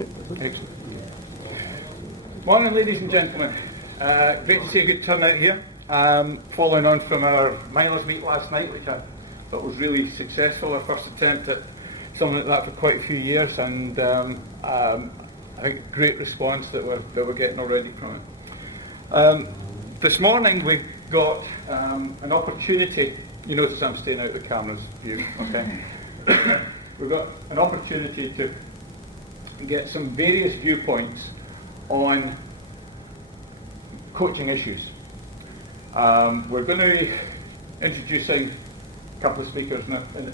Excellent. Morning, ladies and gentlemen. Great to see a good turnout here. Following on from our milers meet last night, which I thought was really successful, our first attempt at something like that for quite a few years, and I think a great response that we're getting already from it. This morning we've got an opportunity. You notice I'm staying out of the camera's view, okay? We've got an opportunity to get some various viewpoints on coaching issues. We're going to be introducing a couple of speakers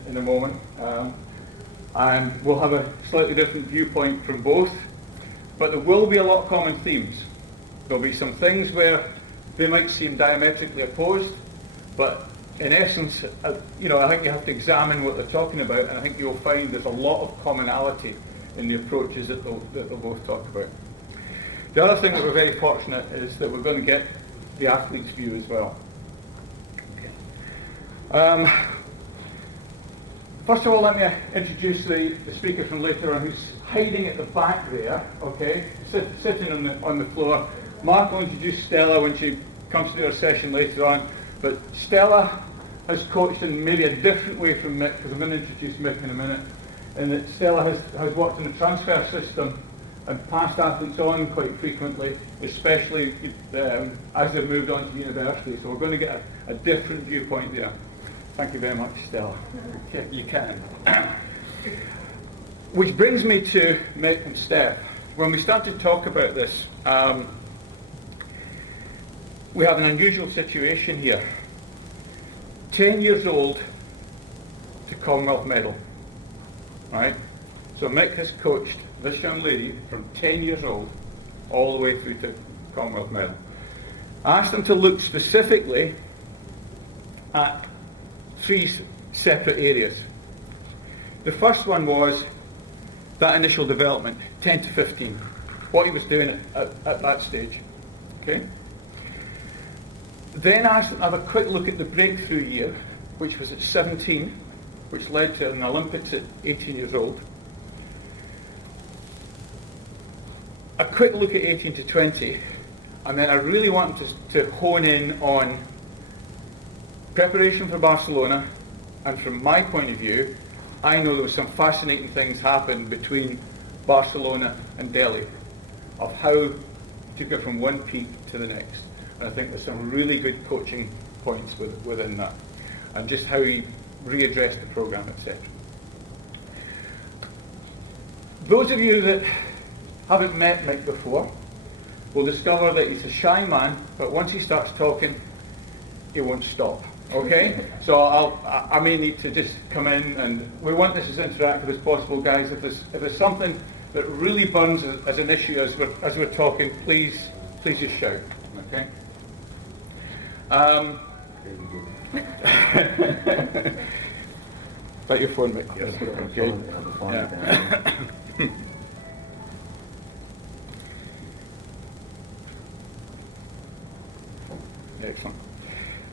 in a moment, and we'll have a slightly different viewpoint from both, but there will be a lot of common themes. There'll be some things where they might seem diametrically opposed, but in essence, I think you have to examine what they're talking about, and I think you'll find there's a lot of commonality in the approaches that they'll both talk about. The other thing that we're very fortunate is that we're going to get the athlete's view as well. Okay. First of all, let me introduce the speaker from later on, who's hiding at the back there, okay, sitting on the floor. Mark will introduce Stella when she comes to our session later on, but Stella has coached in maybe a different way from Mick, because I'm going to introduce Mick in a minute, and that Stella has worked in the transfer system and passed athletes on quite frequently, especially as they've moved on to university. So we're going to get a different viewpoint there. Thank you very much, Stella. Okay, you can. Which brings me to Mick and Steph. When we start to talk about this, we have an unusual situation here. 10 years old to Commonwealth medal, right? So Mick has coached this young lady from 10 years old all the way through to Commonwealth medal. I asked them to look specifically at three separate areas. The first one was that initial development, 10 to 15, what he was doing at that stage. Okay. Then I asked them to have a quick look at the breakthrough year, which was at 17, which led to an Olympics at 18 years old. A quick look at 18 to 20, and then I really wanted to hone in on preparation for Barcelona, and from my point of view, I know there was some fascinating things happened between Barcelona and Delhi, of how you took it from one peak to the next. And I think there's some really good coaching points within that, and just how he readdressed the programme, etc. Those of you that haven't met Mick before will discover that he's a shy man, but once he starts talking, he won't stop. Okay? So I may need to just come in, and we want this as interactive as possible, guys. If there's something that really burns as an issue as we're talking, please just shout. Okay? About your phone, Mick. Yes, okay. Yeah. Excellent.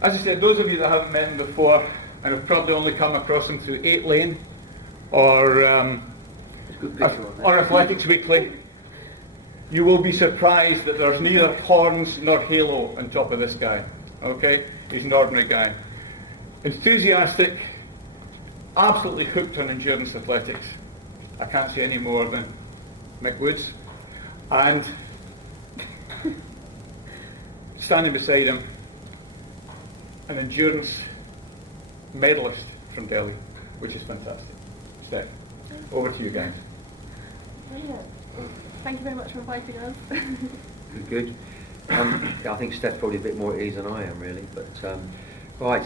As I said, those of you that haven't met him before and have probably only come across him through 8 Lane or Athletics Weekly, you will be surprised that there's neither horns nor halo on top of this guy. Okay? He's an ordinary guy. Enthusiastic, absolutely hooked on endurance athletics. I can't say any more than Mick Woods. And standing beside him, an endurance medalist from Delhi, which is fantastic. Steph, over to you guys. Brilliant. Thank you very much for inviting us. Good. I think Steph's probably a bit more at ease than I am, really. But right,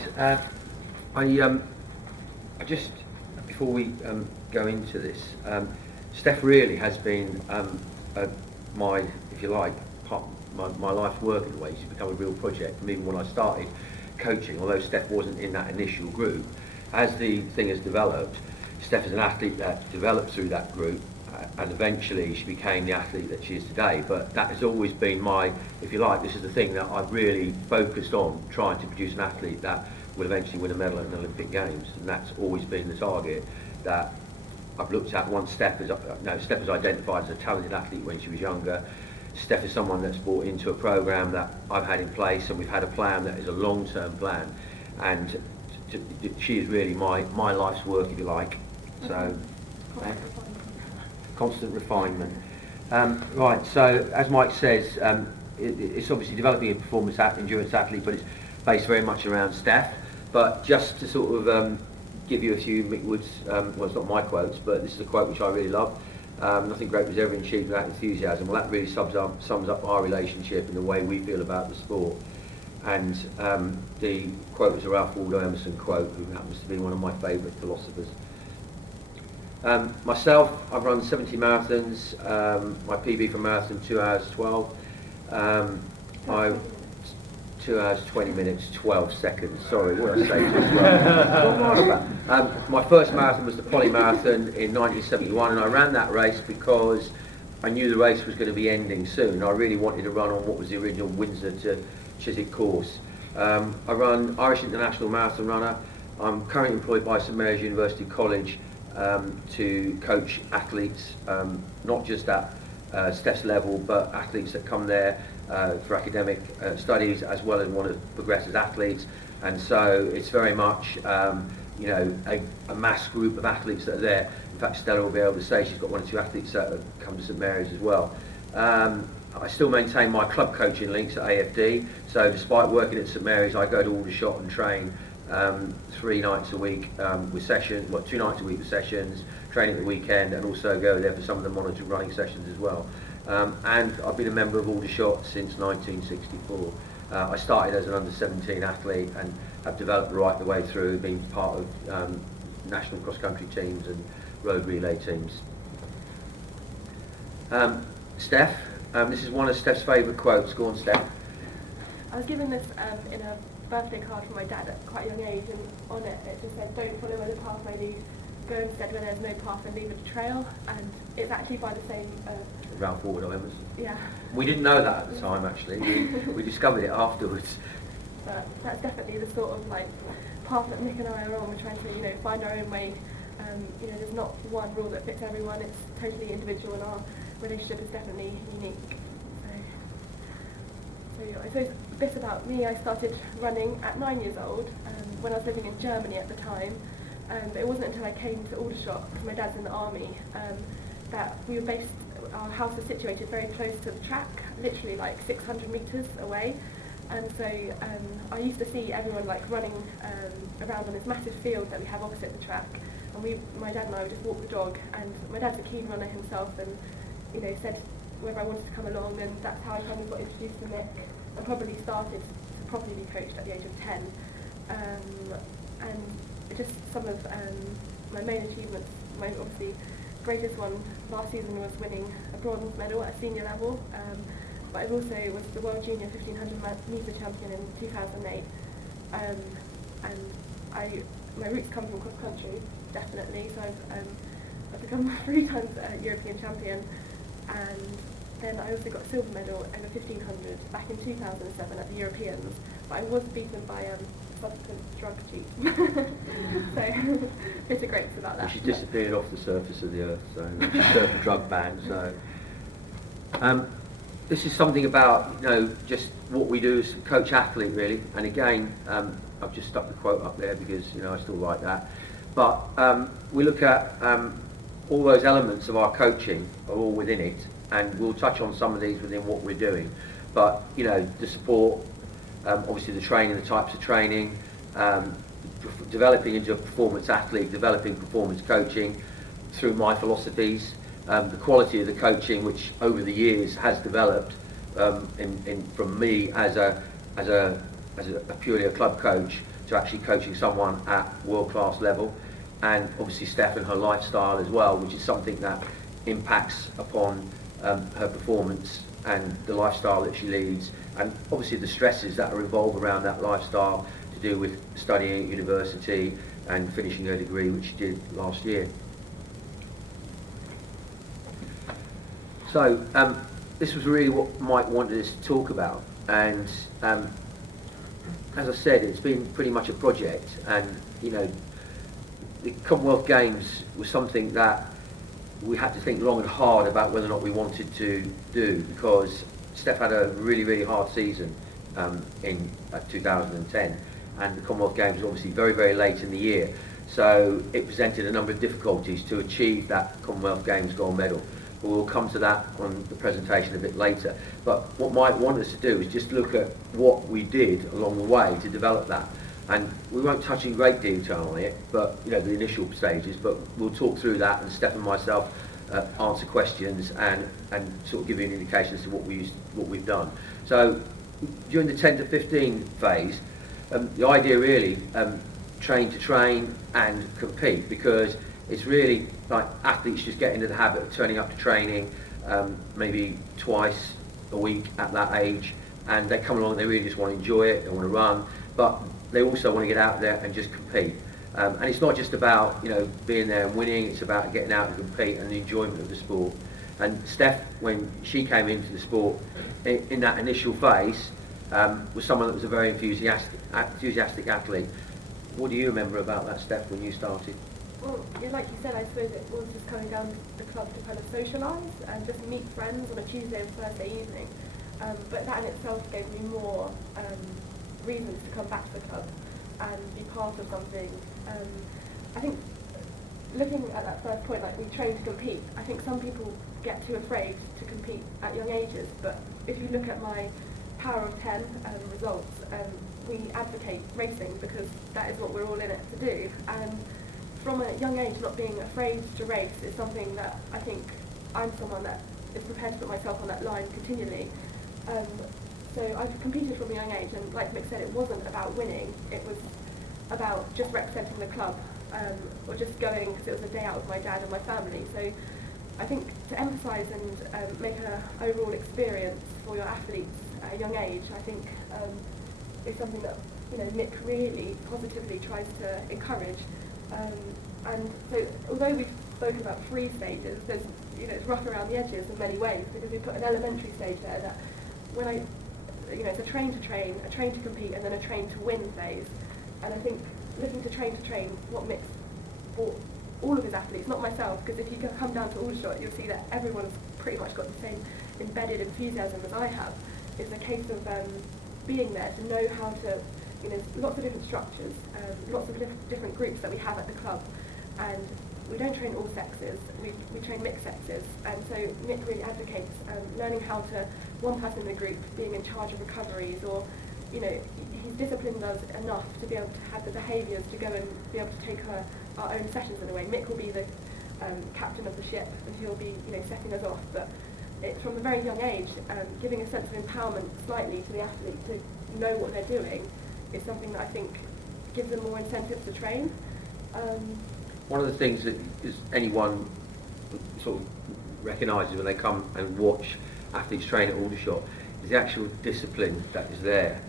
I just before we go into this, Steph really has been my, if you like, part my life's work in a way. She's become a real project. And even when I started coaching, although Steph wasn't in that initial group, as the thing has developed, Steph is an athlete that developed through that group, and eventually she became the athlete that she is today. But that has always been my, if you like, this is the thing that I've really focused on, trying to produce an athlete that will eventually win a medal at an Olympic Games, and that's always been the target, that I've looked at. One, Steph was identified as a talented athlete when she was younger. Steph is someone that's brought into a program that I've had in place, and we've had a plan that is a long-term plan, and she is really my life's work, if you like. So, constant refinement. Right. So, as Mike says, it's obviously developing a performance endurance athlete, but it's based very much around Steph. But just to sort of give you a few Mick Woods, well, it's not my quotes, but this is a quote which I really love. Nothing great was ever achieved without enthusiasm. Well, that really sums up our relationship and the way we feel about the sport. And the quote was a Ralph Waldo Emerson quote, who happens to be one of my favourite philosophers. Myself, I've run 70 marathons. My PB for marathon, 2 hours 12. 2 hours 20 minutes 12 seconds. Sorry, what did I say? Just well. My first marathon was the Poly Marathon in 1971, and I ran that race because I knew the race was going to be ending soon. I really wanted to run on what was the original Windsor to Chiswick course. I run Irish International Marathon Runner. I'm currently employed by St Mary's University College to coach athletes, not just at Steph's level, but athletes that come there for academic studies, as well as want to progress as athletes. And so it's very much a mass group of athletes that are there. In fact, Stella will be able to say she's got 1 or 2 athletes that have come to St Mary's as well. I still maintain my club coaching links at AFD, so despite working at St Mary's, I go to Aldershot and train 3 nights a week with sessions, 2 nights a week with sessions, training at the weekend, and also go there for some of the monitored running sessions as well. And I've been a member of Aldershot since 1964. I started as an under-17 athlete and have developed right the way through, being part of national cross-country teams and road relay teams. Steph, this is one of Steph's favourite quotes. Go on, Steph. I was given this in a birthday card from my dad at quite a young age, and on it just said, "Don't follow where the path may lead, go instead where there's no path and leave a trail." And it's actually by the same Ralph Waldo Emerson. Yeah. We didn't know that at the time, actually. We discovered it afterwards. But that's definitely the sort of path that Mick and I are on. We're trying to find our own way. There's not one rule that fits everyone. It's totally individual, and our relationship is definitely unique. So I suppose a bit about me. I started running at 9 years old when I was living in Germany at the time. But it wasn't until I came to Aldershot, because my dad's in the army, that we were based. Our house was situated very close to the track, literally 600 metres away. And so I used to see everyone running around on this massive field that we have opposite the track. And my dad and I would just walk the dog. And my dad's a keen runner himself, and said whether I wanted to come along, and that's how I kind of got introduced to Mick. I probably started to properly be coached at the age of 10. And just some of my main achievements, my obviously greatest one last season was winning a bronze medal at a senior level. But I also was the World Junior 1500 metre champion in 2008. And my roots come from cross country, definitely. So I've become 3 times European champion, and then I also got a silver medal over 1500 back in 2007 at the Europeans. But I was beaten by subsequent drug cheat. So bit of grapes about that. She's disappeared off the surface of the earth, so she's served a drug ban. So this is something about just what we do as a coach athlete, really. And again, I've just stuck the quote up there because I still like that. But we look at all those elements of our coaching are all within it, and we'll touch on some of these within what we're doing. But the support, obviously the training, the types of training, developing into a performance athlete, developing performance coaching through my philosophies, the quality of the coaching, which over the years has developed from me as a purely a club coach to actually coaching someone at world-class level, and obviously Steph and her lifestyle as well, which is something that impacts upon her performance and the lifestyle that she leads, and obviously the stresses that are involved around that lifestyle to do with studying at university and finishing her degree, which she did last year. So this was really what Mike wanted us to talk about, and as I said, it's been pretty much a project, and the Commonwealth Games was something that we had to think long and hard about whether or not we wanted to do, because Steph had a really, really hard season in 2010, and the Commonwealth Games was obviously very, very late in the year. So it presented a number of difficulties to achieve that Commonwealth Games gold medal. But we'll come to that on the presentation a bit later. But what Mike wanted us to do is just look at what we did along the way to develop that. And we won't touch in great detail on it, but you know, the initial stages, but we'll talk through that, and Steph and myself answer questions and sort of give you an indication as to what we've done. So during the 10 to 15 phase, the idea really, train to train and compete, because it's really like athletes just get into the habit of turning up to training maybe twice a week at that age, and they come along and they really just want to enjoy it, they want to run, but they also want to get out there and just compete. And it's not just about, you know, being there and winning, it's about getting out and compete and the enjoyment of the sport. And Steph, when she came into the sport in that initial phase, was someone that was a very enthusiastic athlete. What do you remember about that, Steph, when you started? Well, yeah, like you said, I suppose it was just coming down to the club to kind of socialise and just meet friends on a Tuesday and Thursday evening. But that in itself gave me more reasons to come back to the club and be part of something. I think looking at that first point, like we train to compete, I think some people get too afraid to compete at young ages, but if you look at my Power of 10 results, we advocate racing because that is what we're all in it to do. And from a young age, not being afraid to race is something that I think I'm someone that is prepared to put myself on that line continually. So I've competed from a young age, and like Mick said, it wasn't about winning, it was about just representing the club, or just going because it was a day out with my dad and my family. So I think to emphasise and make an overall experience for your athletes at a young age, I think is something that, you know, Mick really positively tries to encourage. And so although we've spoken about 3 stages, there's, you know, it's rough around the edges in many ways, because we put an elementary stage there that when it's a train to train, a train to compete, and then a train to win phase. And I think looking to train, what Mick's brought all of his athletes, not myself, because if you come down to Aldershot, you'll see that everyone's pretty much got the same embedded enthusiasm as I have. It's a case of being there to know how to, you know, lots of different structures, lots of different groups that we have at the club, and we don't train all sexes, we train mixed sexes, and so Mick really advocates learning how to, one person in the group being in charge of recoveries, or, you know, he's disciplined us enough to be able to have the behaviours to go and be able to take our own sessions in a way. Mick will be the captain of the ship, and he'll be, you know, setting us off, but it's from a very young age, giving a sense of empowerment slightly to the athlete to know what they're doing is something that I think gives them more incentives to train. One of the things that is anyone sort of recognises when they come and watch athletes train at Aldershot is the actual discipline that is there,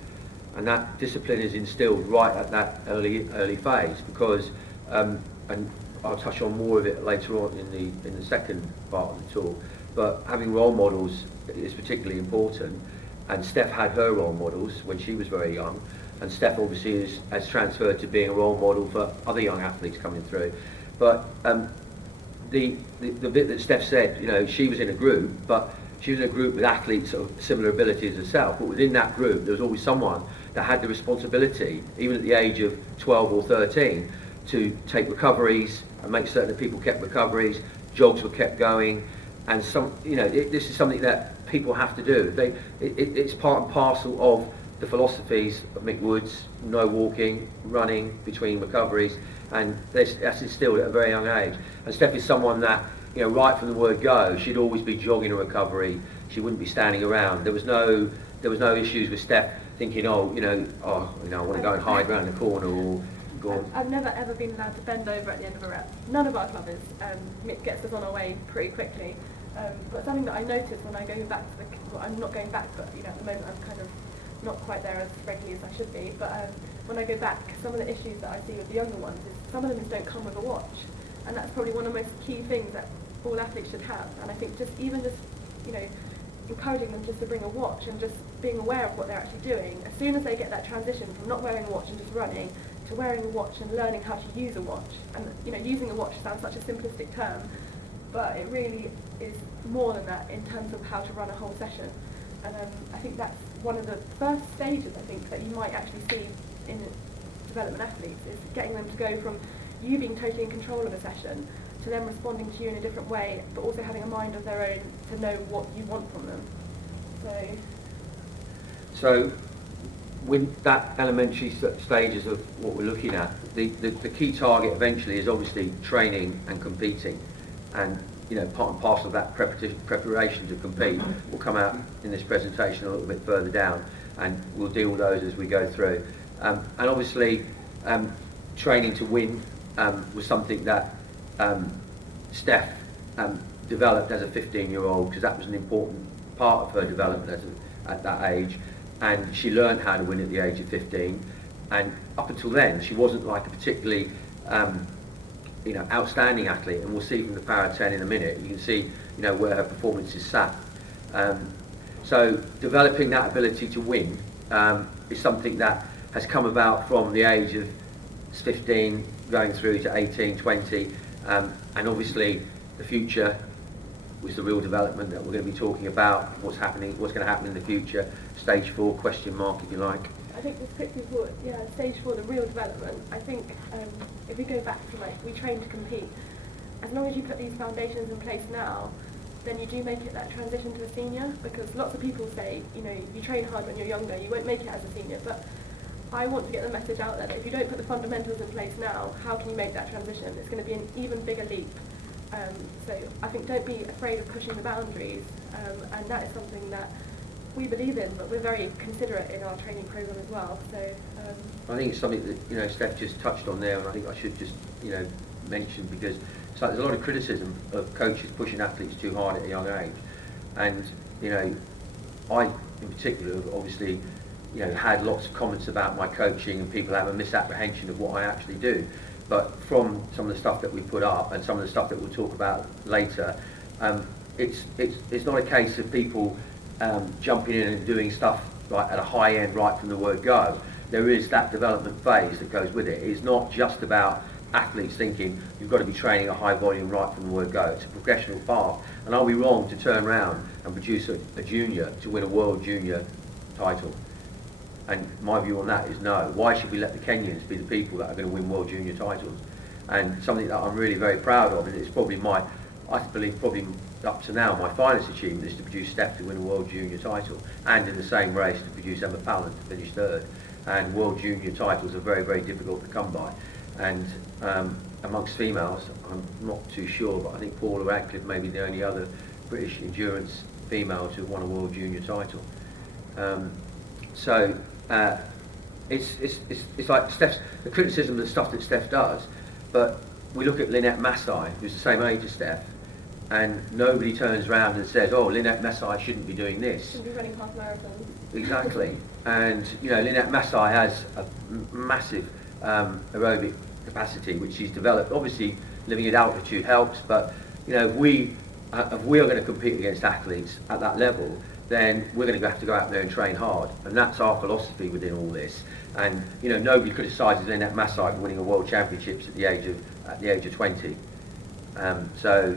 and that discipline is instilled right at that early phase, because and I'll touch on more of it later on in the second part of the talk, but having role models is particularly important, and Steph had her role models when she was very young, and Steph obviously has transferred to being a role model for other young athletes coming through. But the bit that Steph said, you know, she was in a group, but she was in a group with athletes of similar abilities as herself, but within that group there was always someone that had the responsibility, even at the age of 12 or 13, to take recoveries and make certain that people kept recoveries, jogs were kept going, and this is something that people have to do. It's part and parcel of the philosophies of Mick Woods: no walking, running between recoveries, and that's instilled at a very young age. And Steph is someone that, you know, right from the word go, she'd always be jogging a recovery. She wouldn't be standing around. There was no issues with Steph thinking, I want to go and hide around the corner or go on. I've never ever been allowed to bend over at the end of a rep. None of our clubbers. Mick gets us on our way pretty quickly. But something that I noticed when I go back to I'm not going back, but, you know, at the moment I'm kind of not quite there as regularly as I should be. But when I go back, some of the issues that I see with the younger ones is some of them don't come with a watch, and that's probably one of the most key things that all athletes should have. And I think just you know, encouraging them just to bring a watch and just being aware of what they're actually doing. As soon as they get that transition from not wearing a watch and just running to wearing a watch and learning how to use a watch. And using a watch sounds such a simplistic term, but it really is more than that in terms of how to run a whole session. And I think that's one of the first stages, I think, that you might actually see in development athletes, is getting them to go from you being totally in control of a session to them responding to you in a different way, but also having a mind of their own to know what you want from them. So with that elementary stages of what we're looking at, the key target eventually is obviously training and competing, and part and parcel of that preparation to compete will come out in this presentation a little bit further down, and we'll deal with those as we go through. And obviously training to win was something that Steph developed as a 15-year-old, because that was an important part of her development at that age, and she learned how to win at the age of 15. And up until then, she wasn't like a particularly outstanding athlete, and we'll see from the Power 10 in a minute. You can see where her performance is sat. So developing that ability to win is something that has come about from the age of 15 going through to 18, 20, and obviously the future was the real development that we're going to be talking about, what's going to happen in the future, stage 4, question mark if you like. I think just quickly for stage 4, the real development, I think if we go back to we train to compete, as long as you put these foundations in place now, then you do make it that transition to a senior, because lots of people say, you train hard when you're younger, you won't make it as a senior, but I want to get the message out there that if you don't put the fundamentals in place now, how can you make that transition? It's going to be an even bigger leap. So I think don't be afraid of pushing the boundaries, and that is something that we believe in, but we're very considerate in our training program as well. So I think it's something that Steph just touched on there, and I think I should just mention, because it's like there's a lot of criticism of coaches pushing athletes too hard at a young age, and I in particular have obviously had lots of comments about my coaching, and people have a misapprehension of what I actually do. But from some of the stuff that we put up and some of the stuff that we'll talk about later, it's not a case of people jumping in and doing stuff right at a high end right from the word go. There is that development phase that goes with it. It's not just about athletes thinking you've got to be training a high volume right from the word go. It's a progressional path. And are we wrong to turn around and produce a junior to win a world junior title? And my view on that is no. Why should we let the Kenyans be the people that are going to win world junior titles? And something that I'm really very proud of, and it's probably I believe probably up to now, my finest achievement is to produce Steph to win a world junior title, and in the same race to produce Emma Pallant to finish third. And world junior titles are very, very difficult to come by. And amongst females, I'm not too sure, but I think Paula Radcliffe may be the only other British endurance female to have won a world junior title. It's like the criticism of the stuff that Steph does, but we look at Lynette Massey, who's the same age as Steph, and nobody turns around and says, oh, Lynette Massey shouldn't be doing this. Shouldn't be running half marathons. Exactly. And Lynette Massey has a massive aerobic capacity which she's developed. Obviously living at altitude helps, but if we are going to compete against athletes at that level, then we're going to have to go out there and train hard, and that's our philosophy within all this. And nobody criticises Lynette Massey for winning a world championships at the age of 20. So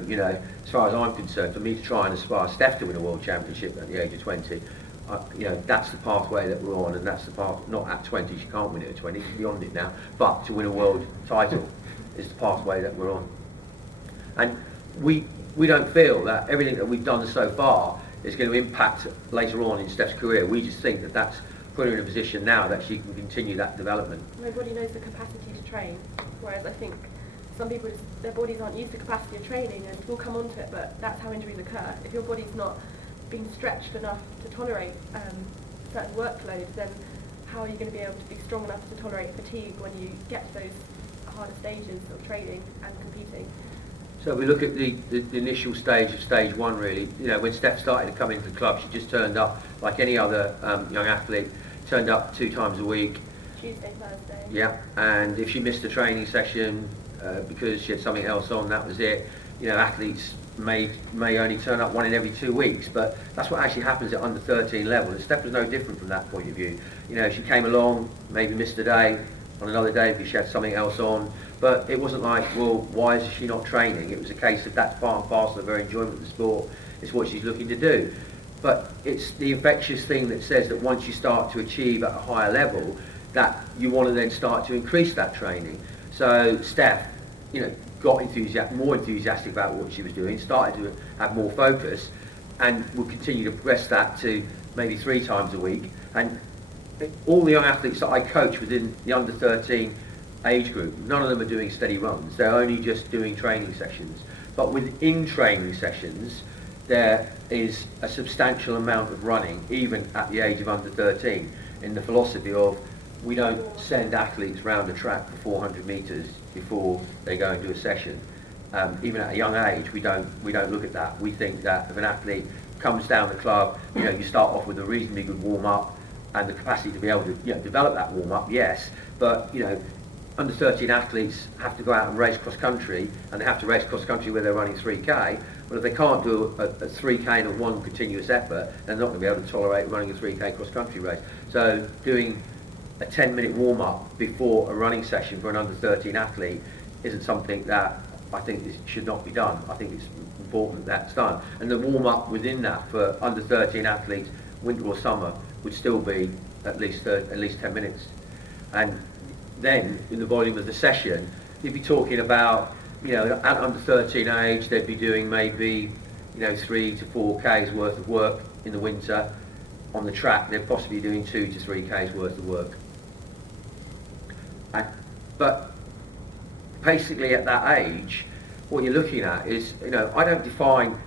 as far as I'm concerned, for me to try and aspire Steph to win a world championship at the age of 20, that's the pathway that we're on, and that's the path. Not at 20, she can't win it at 20, she's beyond it now. But to win a world title is the pathway that we're on. And we don't feel that everything that we've done so far is going to impact later on in Steph's career. We just think that that's put her in a position now that she can continue that development. Nobody knows the capacity to train, whereas I think some people, their bodies aren't used to capacity of training, and we'll come on to it, but that's how injuries occur. If your body's not being stretched enough to tolerate certain workloads, then how are you going to be able to be strong enough to tolerate fatigue when you get to those harder stages of training and competing? So we look at the initial stage of stage 1 really. When Steph started to come into the club, she just turned up like any other young athlete, turned up 2 times a week. Tuesday, Thursday. Yeah, and if she missed a training session because she had something else on, that was it. Athletes may only turn up 1 in every 2 weeks, but that's what actually happens at under 13 level. And Steph was no different from that point of view. She came along, maybe missed a day, on another day because she had something else on. But it wasn't like, well, why is she not training? It was a case of that's part and parcel of her enjoyment of the sport. It's what she's looking to do. But it's the infectious thing that says that once you start to achieve at a higher level, that you want to then start to increase that training. So Steph, got more enthusiastic about what she was doing, started to have more focus, and will continue to progress that to maybe 3 times a week. And all the young athletes that I coach within the under 13 age group, none of them are doing steady runs. They're only just doing training sessions. But within training sessions, there is a substantial amount of running, even at the age of under 13, in the philosophy of we don't send athletes round the track for 400 metres before they go and do a session. Even at a young age, we don't look at that. We think that if an athlete comes down the club, you start off with a reasonably good warm-up and the capacity to be able to develop that warm-up, yes, but under 13 athletes have to go out and race cross-country, and they have to race cross-country where they're running 3K. But if they can't do a 3K in one continuous effort, they're not going to be able to tolerate running a 3K cross-country race. So doing a 10-minute warm-up before a running session for an under 13 athlete isn't something that I think should not be done. I think it's important that that's done. And the warm-up within that for under 13 athletes, winter or summer, would still be at least 10 minutes. And then in the volume of the session, you'd be talking about, at under 13 age, they'd be doing maybe, 3 to 4 Ks worth of work in the winter. On the track, they're possibly doing 2 to 3 Ks worth of work. But basically at that age, what you're looking at is, I don't define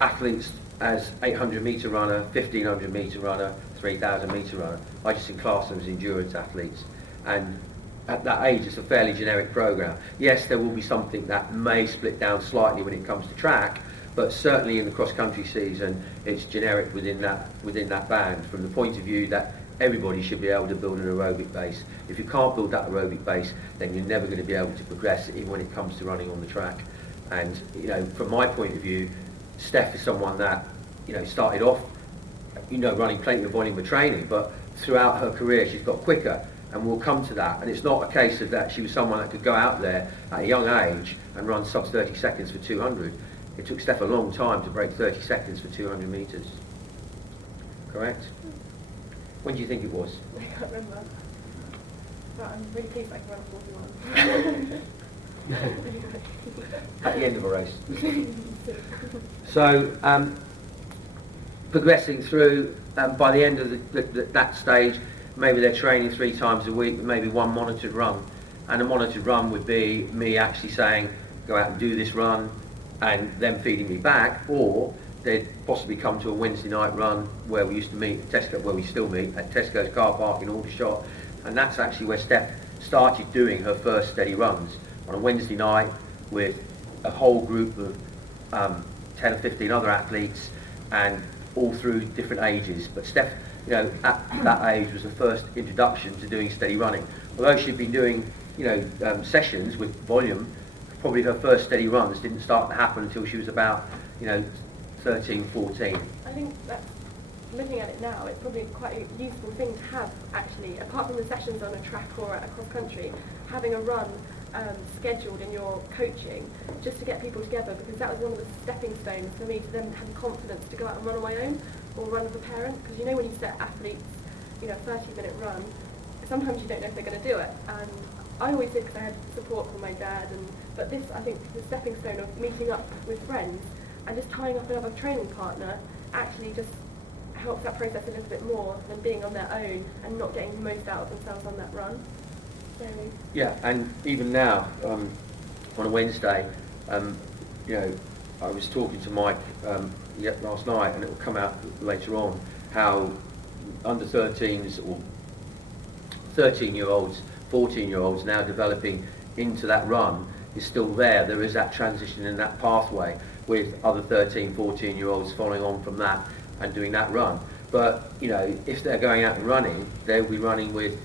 athletes as 800 metre runner, 1500 metre runner, 3000 metre runner. I just class them as endurance athletes. And at that age, it's a fairly generic program. Yes, there will be something that may split down slightly when it comes to track, but certainly in the cross-country season, it's generic within that band, from the point of view that everybody should be able to build an aerobic base. If you can't build that aerobic base, then you're never going to be able to progress, even when it comes to running on the track. And from my point of view, Steph is someone that started off running plenty of volume of training, but throughout her career she's got quicker, and we'll come to that. And it's not a case of that she was someone that could go out there at a young age and run sub 30 seconds for 200. It took Steph a long time to break 30 seconds for 200 metres. Correct? When do you think it was? I can't remember. But I'm really pleased I can run 41. At the end of a race. So, progressing through, by the end of that stage, maybe they're training 3 times a week with maybe 1 monitored run. And a monitored run would be me actually saying, go out and do this run, and them feeding me back, or they'd possibly come to a Wednesday night run where we used to meet at Tesco, where we still meet at Tesco's car park in Aldershot. And that's actually where Steph started doing her first steady runs, on a Wednesday night with a whole group of 10 or 15 other athletes, and all through different ages. But Steph, at that age was the first introduction to doing steady running. Although she'd been doing, sessions with volume, probably her first steady runs didn't start to happen until she was about, 13, 14. I think that's, looking at it now, it's probably quite a useful thing to have, actually, apart from the sessions on a track or at a cross country, having a run scheduled in your coaching, just to get people together, because that was one of the stepping stones for me to then have confidence to go out and run on my own, or run with a parent, because when you set athletes, a 30-minute run, sometimes you don't know if they're going to do it, and I always did because I had support from my dad, but this, I think, the stepping stone of meeting up with friends and just tying up another training partner actually just helps that process a little bit more than being on their own and not getting the most out of themselves on that run. So, yeah, and even now, on a Wednesday, I was talking to Mike last night, and it will come out later on, how under 13s or 13-year-olds, 14-year-olds now developing into that run is still there. There is that transition in that pathway with other 13, 14-year-olds following on from that and doing that run. But, if they're going out and running, they'll be running with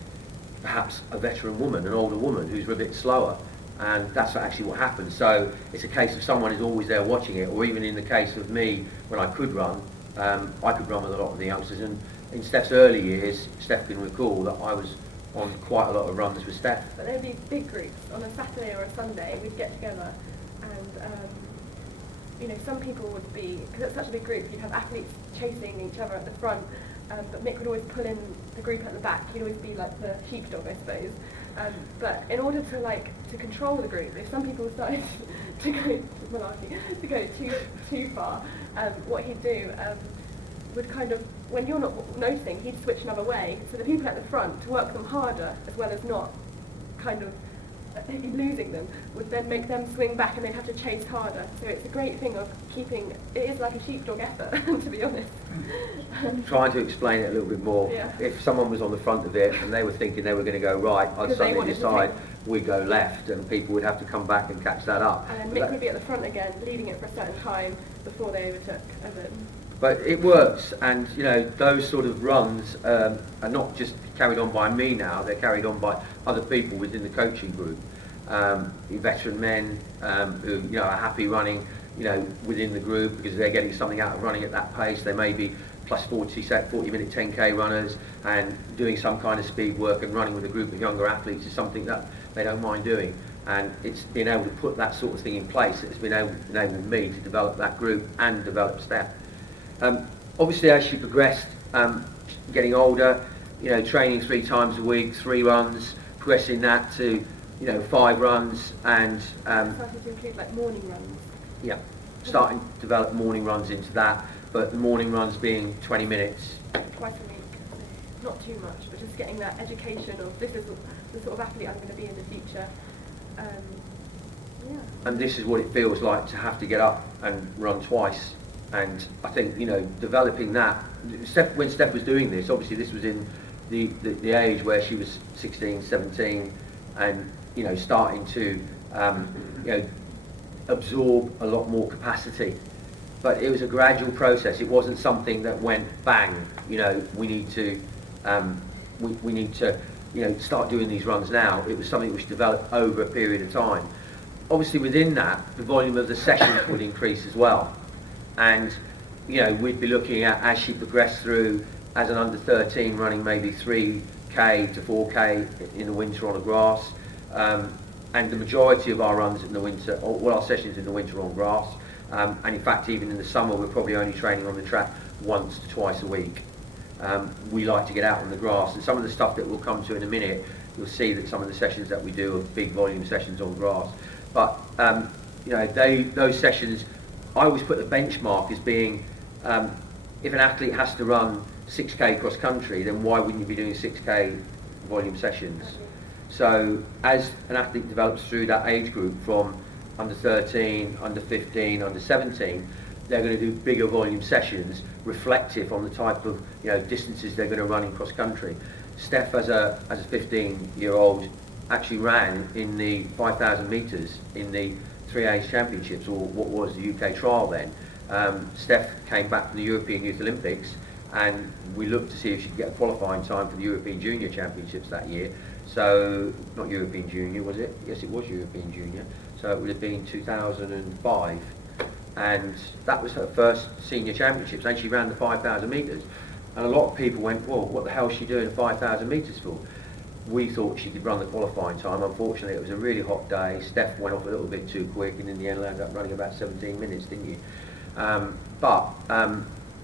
perhaps a veteran woman, an older woman who's a bit slower. And that's actually what happens. So it's a case of someone is always there watching it, or even in the case of me, when I could run with a lot of the youngsters. And in Steph's early years, Steph can recall that I was on quite a lot of runs with Steph. But there'd be big groups on a Saturday or a Sunday. We'd get together, and you know, some people would be, because it's such a big group, you'd have athletes chasing each other at the front, but Mick would always pull in the group at the back. He'd always be like the sheepdog, I suppose. But in order to control the group, if some people started to go too far, what he'd do would kind of, when you're not noticing, he'd switch another way. So the people at the front, to work them harder as well as not kind of losing them, would then make them swing back and they'd have to chase harder. So it's a great thing of keeping, it is like a sheepdog effort, to be honest. Trying to explain it a little bit more. Yeah. If someone was on the front of it and they were thinking they were going to go right, I'd 'Cause they suddenly wanted to decide take- we'd go left, and people would have to come back and catch that up. And But Mick that- would be at the front again, leading it for a certain time before they overtook Evan. But it works, and you know, those sort of runs are not just carried on by me now, they're carried on by other people within the coaching group. Veteran men who, you know, are happy running, you know, within the group because they're getting something out of running at that pace. They may be plus 40-minute 10k runners, and doing some kind of speed work and running with a group of younger athletes is something that they don't mind doing. And it's being able to put that sort of thing in place that has enabled me to develop that group and develop Steph. Obviously, as she progressed, getting older, you know, training 3 times a week, 3 runs, progressing that to, you know, 5 runs, and Started to include like morning runs. yeah, starting to develop morning runs into that. But the morning runs being 20 minutes. Twice a week. Not too much, but just getting that education of this is the sort of athlete I'm going to be in the future. Yeah. And this is what it feels like to have to get up and run twice. And I think, you know, developing that, when Steph was doing this, obviously this was in the age where she was 16, 17, and, you know, starting to, you know, absorb a lot more capacity. But it was a gradual process. It wasn't something that went bang, you know, we need to, you know, start doing these runs now. It was something which developed over a period of time. Obviously within that, the volume of the sessions would increase as well. And, you know, we'd be looking at, as she progressed through as an under 13, running maybe 3k to 4k in the winter on the grass. And the majority of our runs in the winter, or all our sessions in the winter are on grass. And in fact, even in the summer, we're probably only training on the track once to twice a week. We like to get out on the grass, and some of the stuff that we'll come to in a minute, you'll see that some of the sessions that we do are big volume sessions on grass. But you know, those sessions, I always put the benchmark as being, if an athlete has to run 6k cross country, then why wouldn't you be doing 6k volume sessions? So as an athlete develops through that age group from under 13, under 15, under 17, they're going to do bigger volume sessions reflective on the type of, you know, distances they're going to run in cross country. Steph, as a 15-year-old, actually ran in the 5,000 metres in the 3A's Championships, or what was the UK trial then. Steph came back from the European Youth Olympics, and we looked to see if she could get a qualifying time for the European Junior Championships that year. So, not European Junior, was it? Yes, it was European Junior. So it would have been 2005. And that was her first senior championships, and she ran the 5,000 metres. And a lot of people went, well, what the hell is she doing 5,000 metres for? We thought she could run the qualifying time. Unfortunately, it was a really hot day. Steph went off a little bit too quick, and in the end ended up running about 17 minutes, didn't you? But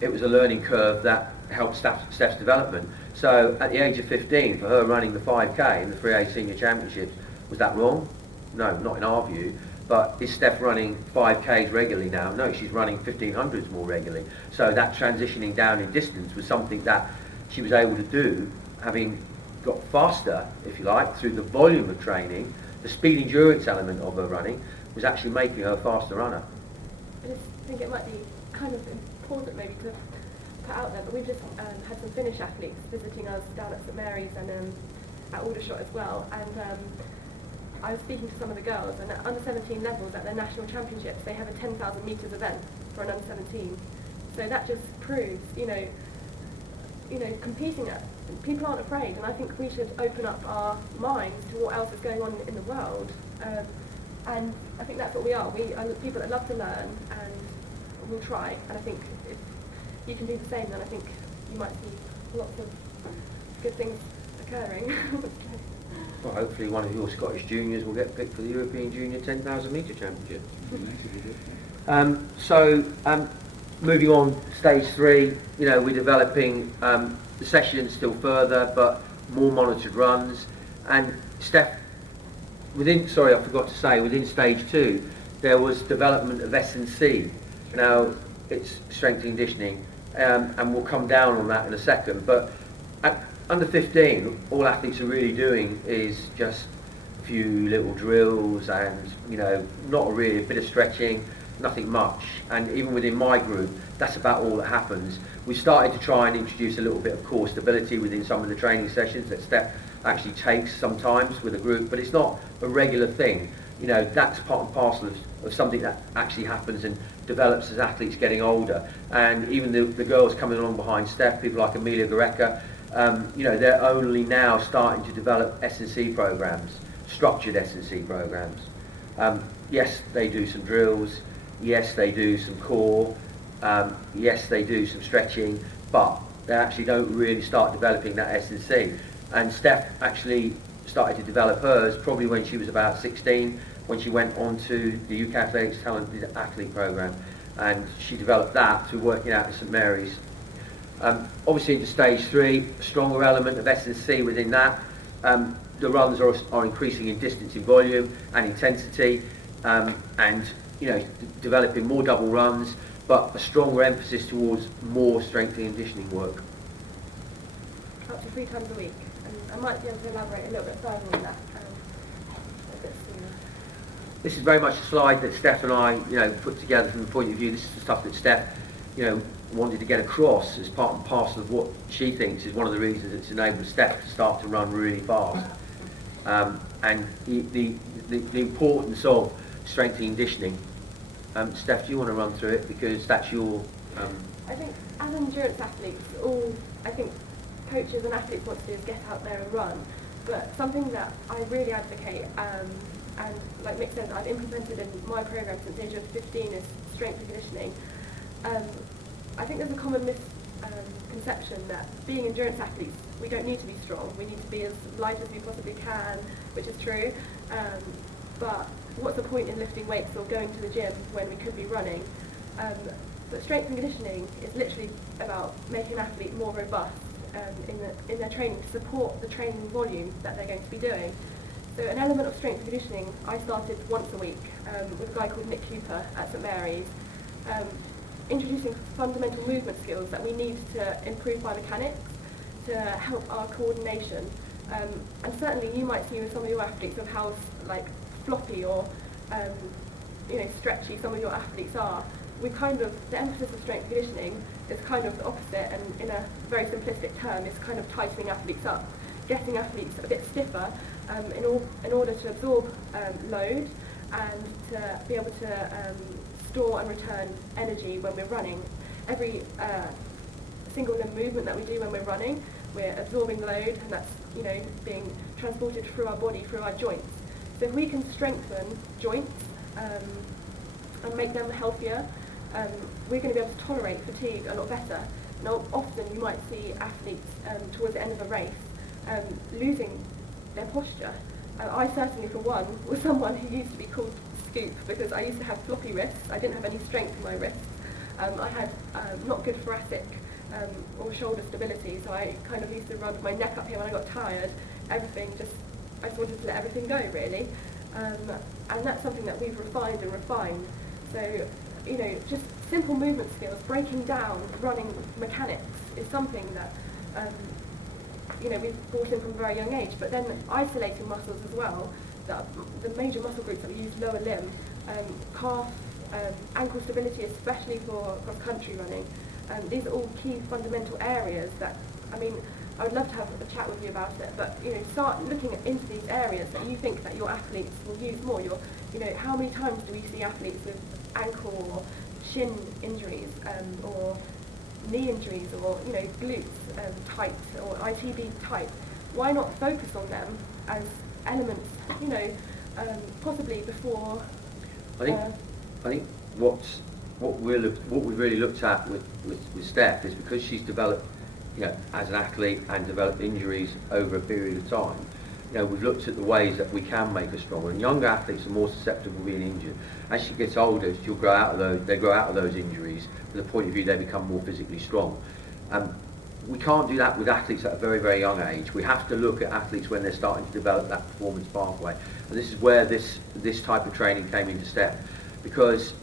it was a learning curve that helped Steph's development. So at the age of 15, for her running the 5k in the 3A Senior Championships, was that wrong? No, not in our view. But is Steph running 5Ks regularly now? No, she's running 1500s more regularly. So that transitioning down in distance was something that she was able to do, having got faster, if you like, through the volume of training. The speed endurance element of her running was actually making her a faster runner. I just think it might be kind of important maybe to put out there, but we've just had some Finnish athletes visiting us down at St Mary's and at Aldershot as well. And I was speaking to some of the girls, and at under 17 levels at their national championships, they have a 10,000 metres event for an under 17. So that just proves, you know, competing at, people aren't afraid, and I think we should open up our minds to what else is going on in the world. And I think that's what we are. We are people that love to learn, and we'll try. And I think if you can do the same, then I think you might see lots of good things occurring. Well, hopefully one of your Scottish juniors will get picked for the European Junior 10,000 metre Championship. Moving on, stage 3, you know, we're developing the sessions still further, but more monitored runs. And Steph, I forgot to say, within stage 2, there was development of S&C. Now, it's strength and conditioning, and we'll come down on that in a second, but at under 15, all athletes are really doing is just a few little drills and, you know, not really a bit of stretching, nothing much. And even within my group, that's about all that happens. We started to try and introduce a little bit of core stability within some of the training sessions that Steph actually takes sometimes with a group, but it's not a regular thing. You know, that's part and parcel of something that actually happens and develops as athletes getting older. And even the girls coming along behind Steph, people like Amelia Goretzka, you know, they're only now starting to develop S&C programs, structured S&C programs. Yes, they do some drills. Yes, they do some core. Yes, they do some stretching, but they actually don't really start developing that S&C. And Steph actually started to develop hers probably when she was about 16, when she went on to the UK Athletics Talented Athlete Programme, and she developed that through working out at St Mary's. Obviously into stage 3, a stronger element of S&C within that. The runs are increasing in distance, in volume and intensity, and you know, developing more double runs, but a stronger emphasis towards more strength and conditioning work. Up to 3 times a week, and I might be able to elaborate a little bit further on that a bit sooner. This is very much a slide that Steph and I, you know, put together from the point of view. This is the stuff that Steph, you know, wanted to get across as part and parcel of what she thinks is one of the reasons it's enabled Steph to start to run really fast. And the importance of strength and conditioning. Steph, do you want to run through it, because that's your... I think as endurance athletes, all I think coaches and athletes want to do is get out there and run. But something that I really advocate, and like Mick said, I've implemented in my program since the age of 15, is strength and conditioning. I think there's a common misconception that being endurance athletes, we don't need to be strong. We need to be as light as we possibly can, which is true. But what's the point in lifting weights or going to the gym when we could be running? But strength and conditioning is literally about making an athlete more robust in their training to support the training volume that they're going to be doing. So an element of strength and conditioning I started once a week with a guy called Nick Cooper at St Mary's, introducing fundamental movement skills that we need to improve biomechanics, to help our coordination. And certainly you might see with some of your athletes of how like floppy or you know, stretchy some of your athletes are. We kind of, the emphasis of strength conditioning is kind of the opposite, and in a very simplistic term is kind of tightening athletes up, getting athletes a bit stiffer in order to absorb load and to be able to store and return energy when we're running. Every single limb movement that we do when we're running, we're absorbing load, and that's, you know, being transported through our body, through our joints. So if we can strengthen joints and make them healthier, we're going to be able to tolerate fatigue a lot better. Now, often you might see athletes towards the end of a race losing their posture. I certainly, for one, was someone who used to be called Scoop because I used to have floppy wrists. I didn't have any strength in my wrists. I had not good thoracic or shoulder stability, so I kind of used to run with my neck up here when I got tired. Everything just, I just wanted to let everything go, really. And that's something that we've refined and refined. So, you know, just simple movement skills, breaking down running mechanics is something that, you know, we've brought in from a very young age. But then isolating muscles as well, the major muscle groups that we use, lower limb, calf, ankle stability, especially for cross-country running. These are all key fundamental areas that, I mean, I would love to have a chat with you about it, but, you know, start looking into these areas that you think that your athletes will use more. You know, how many times do we see athletes with ankle or shin injuries, or knee injuries, or, you know, glutes tight, or ITB tight? Why not focus on them as elements, you know, possibly before... I think what we've really looked at with Steph is, because she's developed as an athlete and develop injuries over a period of time. We've looked at the ways that we can make her stronger, and younger athletes are more susceptible to being injured. As she gets older, she'll grow out of those. They grow out of those injuries from the point of view they become more physically strong. We can't do that with athletes at a very, very young age. We have to look at athletes when they're starting to develop that performance pathway, and this is where this type of training came into step, because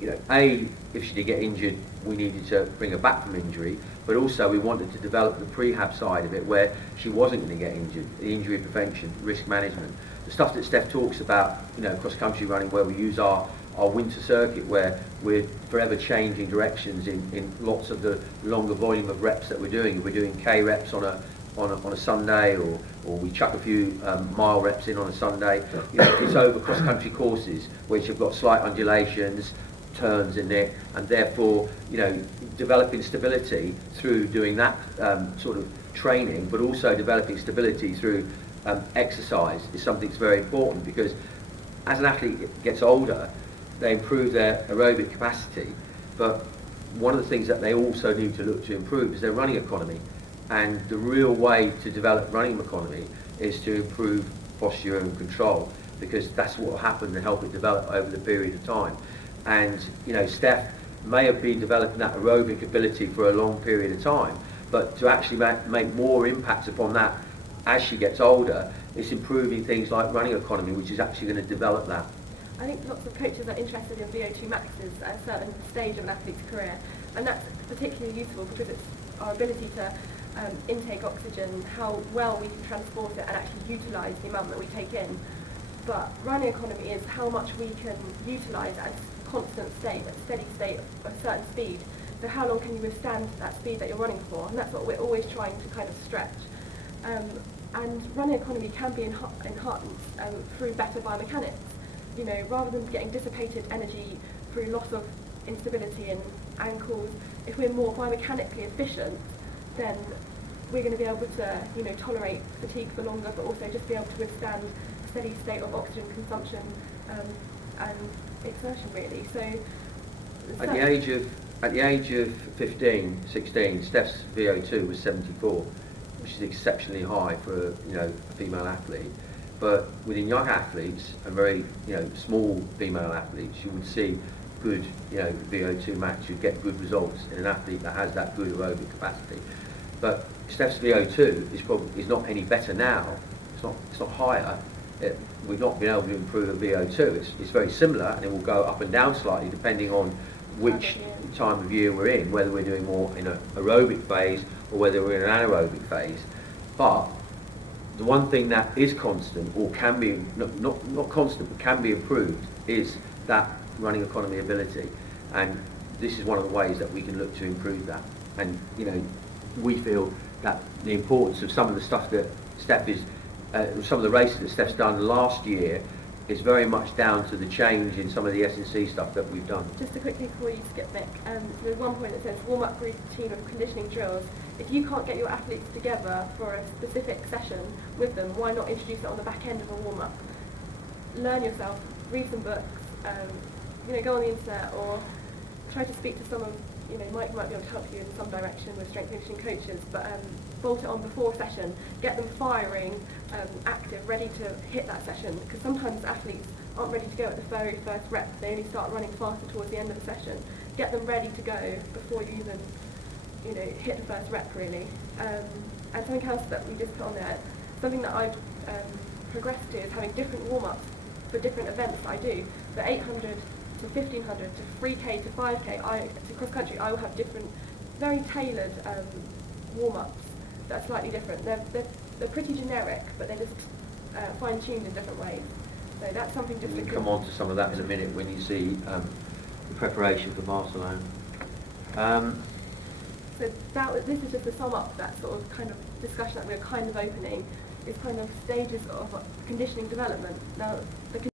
if she did get injured, we needed to bring her back from injury, but also we wanted to develop the prehab side of it where she wasn't going to get injured, the injury prevention, risk management, the stuff that Steph talks about, cross-country running, where we use our winter circuit, where we're forever changing directions in lots of the longer volume of reps that we're doing. If we're doing K reps on a Sunday, or we chuck a few mile reps in on a Sunday, it's over cross-country courses which have got slight undulations, turns in it, and therefore developing stability through doing that sort of training, but also developing stability through exercise is something that's very important, because as an athlete gets older, they improve their aerobic capacity, but one of the things that they also need to look to improve is their running economy, and the real way to develop running economy is to improve posture and control, because that's what will happen to help it develop over the period of time. And Steph may have been developing that aerobic ability for a long period of time, but to actually make more impact upon that as she gets older, it's improving things like running economy, which is actually going to develop that. I think lots of coaches are interested in VO2 maxes at a certain stage of an athlete's career, and that's particularly useful because it's our ability to intake oxygen, how well we can transport it and actually utilise the amount that we take in. But running economy is how much we can utilise at a constant state, a steady state of a certain speed. So how long can you withstand that speed that you're running for? And that's what we're always trying to kind of stretch. And running economy can be enhanced through better biomechanics. Rather than getting dissipated energy through loss of instability in ankles, if we're more biomechanically efficient, then we're going to be able to, tolerate fatigue for longer, but also just be able to withstand a steady state of oxygen consumption and exertion, really. So at the age of 15, 16, Steph's VO2 was 74, which is exceptionally high for a female athlete. But within young athletes and very small female athletes, you would see good VO2 max. You'd get good results in an athlete that has that good aerobic capacity. But Steph's VO2 is not any better now. It's not higher. We've not been able to improve a VO2. It's very similar, and it will go up and down slightly depending on which time of year we're in, whether we're doing more in an aerobic phase or whether we're in an anaerobic phase. But the one thing that is constant, or can be, not constant, but can be improved, is that running economy ability. And this is one of the ways that we can look to improve that. And we feel that the importance of some of the stuff that Steph is, some of the races that Steph's done last year is very much down to the change in some of the S&C stuff that we've done. Just to quickly before you skip, Nick, there's one point that says warm-up routine of conditioning drills. If you can't get your athletes together for a specific session with them, why not introduce it on the back end of a warm-up? Learn yourself, read some books, go on the internet, or try to speak to some of, Mike might be able to help you in some direction with strength and conditioning coaches, but bolt it on before session, get them firing, active, ready to hit that session, because sometimes athletes aren't ready to go at the very first rep, they only start running faster towards the end of the session. Get them ready to go before you even hit the first rep, really. And something else that we just put on there, something that I've progressed to is having different warm-ups for different events that I do. So 800 to 1500 to 3K to 5K, to cross-country, I will have different, very tailored warm-ups that are slightly different. They're pretty generic, but they're just fine-tuned in different ways. So that's something just We'll come on to some of that in a minute when you see the preparation for Barcelona. So this is just to sum up that sort of kind of discussion that we're kind of opening, is kind of stages of conditioning development. Now, the